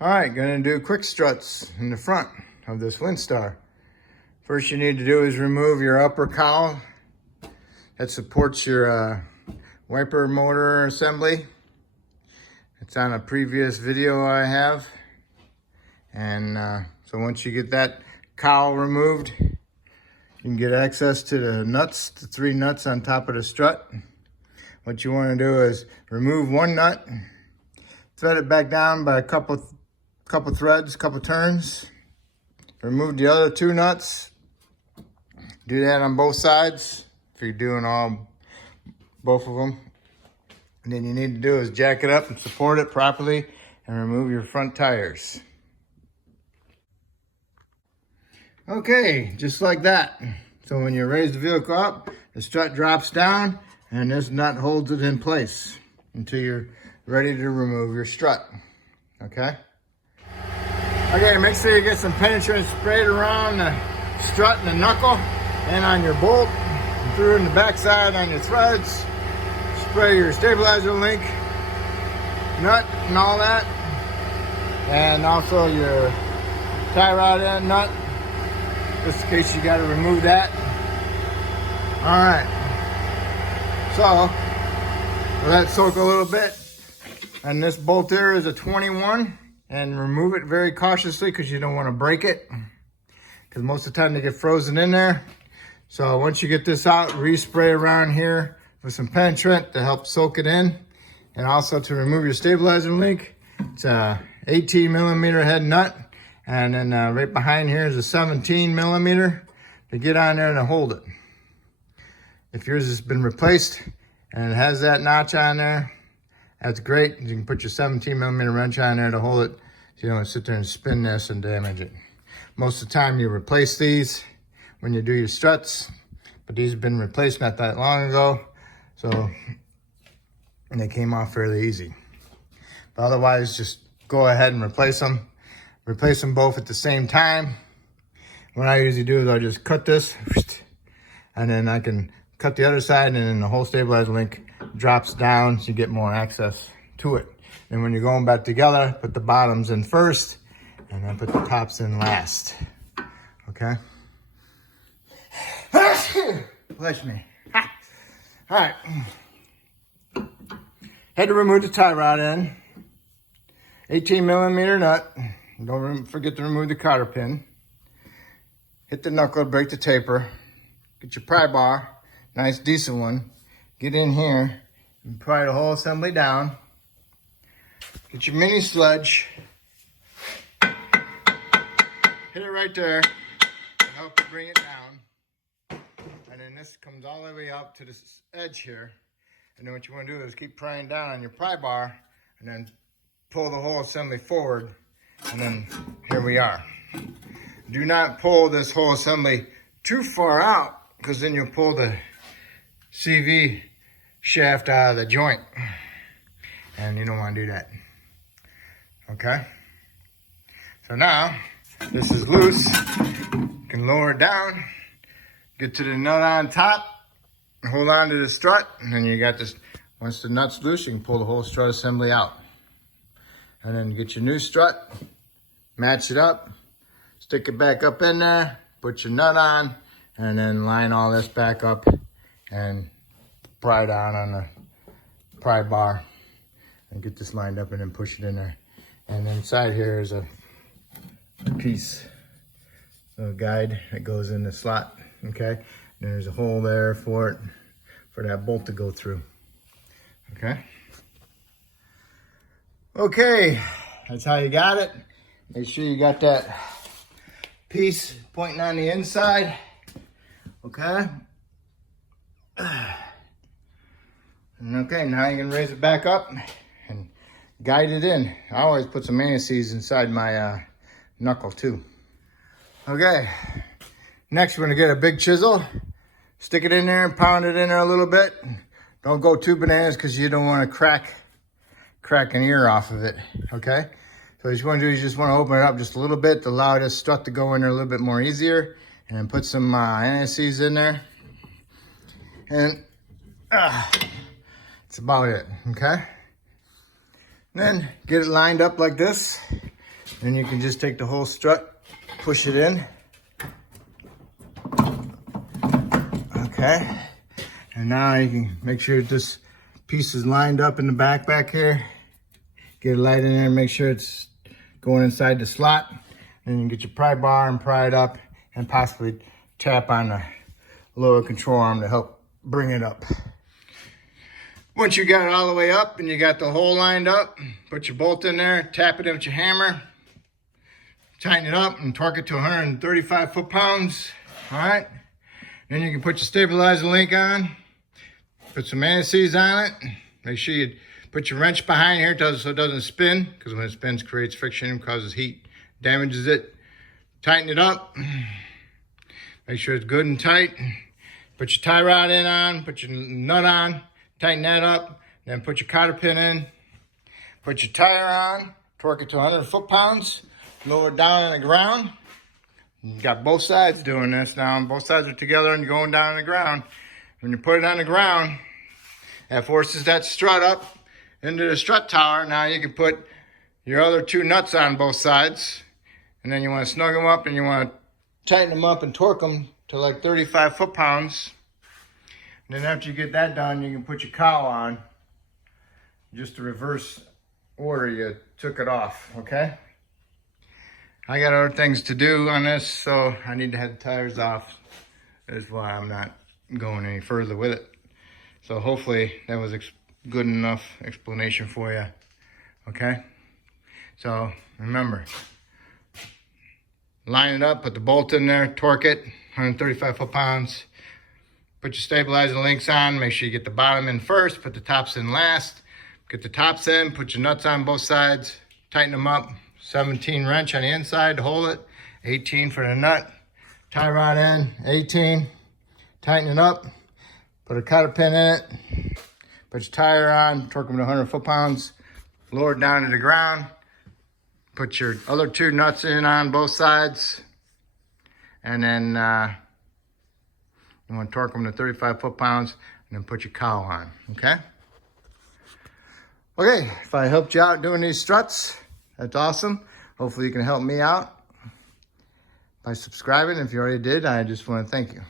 All right, gonna do quick struts in the front of this Windstar. First you need to do is remove your upper cowl that supports your wiper motor assembly. It's on a previous video I have. And so once you get that cowl removed, you can get access to the nuts, the 3 nuts on top of the strut. What you want to do is remove 1 nut, thread it back down by a couple threads, couple turns. Remove the other 2 nuts. Do that on both sides if you're doing both of them. And then you need to do is jack it up and support it properly and remove your front tires. Okay, just like that. So when you raise the vehicle up, the strut drops down and this nut holds it in place until you're ready to remove your strut. Okay? Okay, make sure you get some penetrant sprayed around the strut and the knuckle and on your bolt, and through in the backside on your threads. Spray your stabilizer link, nut and all that. And also your tie rod end nut, just in case you got to remove that. All right, so let it soak a little bit. And this bolt here is a 21, and remove it very cautiously because you don't want to break it, because most of the time they get frozen in there. So once you get this out, respray around here with some penetrant to help soak it in. And also to remove your stabilizer link, it's a 18 millimeter head nut. And then right behind here is a 17 millimeter to get on there and to hold it. If yours has been replaced and it has that notch on there, that's great. You can put your 17 millimeter wrench on there to hold it so you don't sit there and spin this and damage it. Most of the time you replace these when you do your struts, but these have been replaced not that long ago, and they came off fairly easy. But otherwise, just go ahead and replace them. Replace them both at the same time. What I usually do is I just cut this, and then I can cut the other side, and then the whole stabilizer link drops down so you get more access to it. And when you're going back together, put the bottoms in first, and then put the tops in last. Okay? Bless me. All right. Had to remove the tie rod end. 18 millimeter nut. Don't forget to remove the cotter pin. Hit the knuckle, break the taper. Get your pry bar, nice decent one. Get in here and pry the whole assembly down. Get your mini sledge. Hit it right there to help you bring it down. And then this comes all the way up to this edge here. And then what you want to do is keep prying down on your pry bar and then pull the whole assembly forward. And then here we are. Do not pull this whole assembly too far out, because then you'll pull the CV shaft out of the joint. And you don't want to do that. Okay? So now, this is loose. You can lower it down. Get to the nut on top, and hold on to the strut, and then you got this. Once the nut's loose, you can pull the whole strut assembly out. And then get your new strut, match it up, stick it back up in there, put your nut on, and then line all this back up and pry down on the pry bar and get this lined up and then push it in there. And inside here is a piece, a guide that goes in the slot. Okay, and there's a hole there for it, for that bolt to go through. Okay. Okay, that's how you got it. Make sure you got that piece pointing on the inside. Okay. And okay, now you can raise it back up and guide it in. I always put some anti-seize inside my knuckle too. Okay. Next, we're gonna get a big chisel, stick it in there and pound it in there a little bit. Don't go too bananas because you don't want to crack an ear off of it, okay? So what you want to do is you just want to open it up just a little bit to allow this strut to go in there a little bit more easier, and then put some anti-seize in there. And that's about it, okay? Then get it lined up like this. Then you can just take the whole strut, push it in. Okay. And now you can make sure this piece is lined up in the back here. Get a light in there and make sure it's going inside the slot. Then you can get your pry bar and pry it up and possibly tap on the lower control arm to help bring it up. Once you got it all the way up and you got the hole lined up, put your bolt in there, tap it in with your hammer, tighten it up and torque it to 135 foot-pounds. All right. Then you can put your stabilizer link on, put some anti-seize on it. Make sure you put your wrench behind here so it doesn't spin, because when it spins, it creates friction, causes heat, damages it. Tighten it up. Make sure it's good and tight. Put your tie rod in on, put your nut on, tighten that up, then put your cotter pin in. Put your tire on, torque it to 100 foot-pounds, lower it down on the ground. You got both sides doing this now, and both sides are together and you're going down on the ground. When you put it on the ground, that forces that strut up into the strut tower. Now you can put your other two nuts on both sides, and then you want to snug them up and you want to tighten them up and torque them to like 35 foot-pounds. And then after you get that done, you can put your cowl on, just the reverse order you took it off, okay? I got other things to do on this, so I need to have the tires off. That's why I'm not going any further with it. So hopefully that was good enough explanation for you, okay? So remember, line it up, put the bolt in there, torque it, 135 foot-pounds. Put your stabilizer links on, make sure you get the bottom in first, put the tops in last. Get the tops in, put your nuts on both sides, tighten them up. 17 wrench on the inside to hold it, 18 for the nut. Tie rod in, 18. Tighten it up, put a cotter pin in it, put your tire on, torque them to 100 foot-pounds, lower it down to the ground. Put your other two nuts in on both sides, and then you want to torque them to 35 foot-pounds, and then put your cowl on, okay? Okay, if I helped you out doing these struts, that's awesome. Hopefully you can help me out by subscribing. If you already did, I just want to thank you.